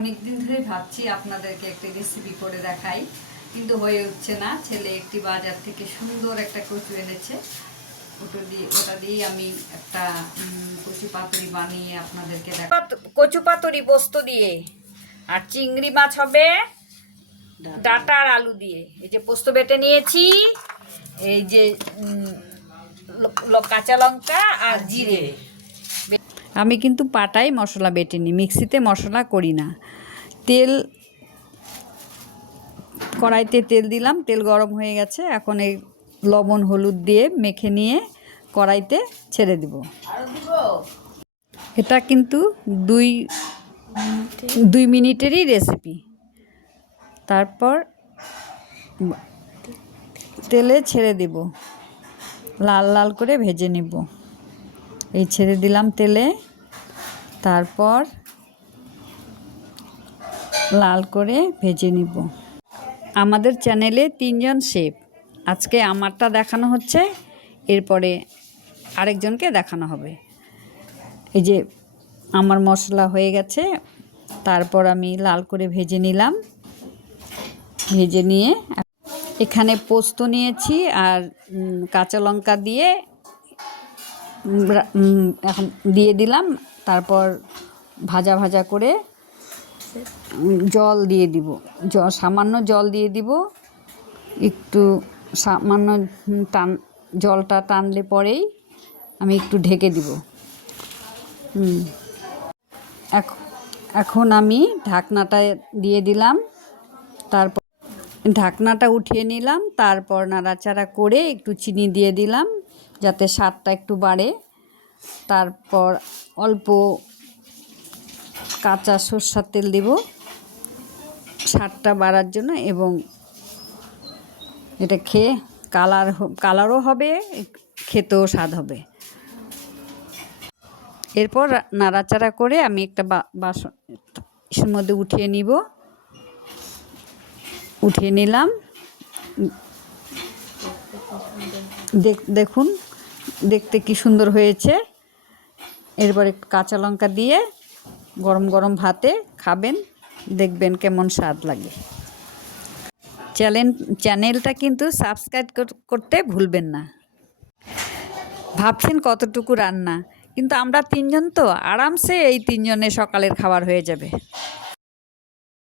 অনেকদিন ধরে ভাবছি আপনাদেরকে একটা রেসিপি করে দেখাই, কিন্তু হয়ে উঠছে না। ছেলে একটি বাজার থেকে সুন্দর একটা কচু এনেছে, ওটা দিয়ে আমি একটা কচু পাতুরি বানিয়ে আপনাদেরকে দেখাই। কচু পাতুরি পোস্ত দিয়ে, আর চিংড়ি মাছ হবে ডাটা আর আলু দিয়ে। এই যে পোস্ত বেটে নিয়েছি, এই যে কাঁচা লঙ্কা আর জিরে। আমি কিন্তু পাটাই মশলা বেটে নিই, মিক্সিতে মশলা করি না। তেল, কড়াইতে তেল দিলাম, তেল গরম হয়ে গেছে। এখন এই লবণ হলুদ দিয়ে মেখে নিয়ে কড়াইতে ছেড়ে দিব। এটা কিন্তু দুই মিনিটেরই রেসিপি। তারপর তেলে ছেড়ে দিব, লাল লাল করে ভেজে নিব। এই ছেড়ে দিলাম তেলে, তারপর লাল করে ভেজে নিব। আমাদের চ্যানেলে 3 জন শেফ, আজকে আমারটা দেখানো হচ্ছে, এরপরে আরেকজনকে দেখানো হবে। এই যে আমার মশলা হয়ে গেছে, তারপর আমি লাল করে ভেজে নিলাম। ভেজে নিয়ে এখানে পোস্ত নিয়েছি আর কাঁচা লঙ্কা দিয়ে এখন দিয়ে দিলাম। তারপর ভাজা ভাজা করে জল দিয়ে দিব, সামান্য জল দিয়ে দিব। একটু সামান্য জলটা টানলে পরেই আমি একটু ঢেকে দিব। এখন আমি ঢাকনাটা দিয়ে দিলাম, তারপর ঢাকনাটা উঠিয়ে নিলাম। তারপর নাড়াচাড়া করে একটু চিনি দিয়ে দিলাম যাতে স্বাদটা একটু বাড়ে। তারপর অল্প কাঁচা সরষের তেল দেব স্বাদটা বাড়ার জন্য, এবং এটা খেয়ে কালারও হবে, খেতেও স্বাদ হবে। এরপর নাড়াচাড়া করে আমি একটা বাসনের মধ্যে উঠিয়ে নিলাম। দেখুন দেখতে কি সুন্দর হয়েছে। এরপরে কাঁচা লঙ্কা দিয়ে গরম গরম ভাতে খাবেন, দেখবেন কেমন স্বাদ লাগে। চ্যানেলটা কিন্তু সাবস্ক্রাইব করতে ভুলবেন না। ভাবছেন কতটুকু রান্না, কিন্তু আমরা 3 জন তো আরামসে এই 3 জনের সকালের খাবার হয়ে যাবে।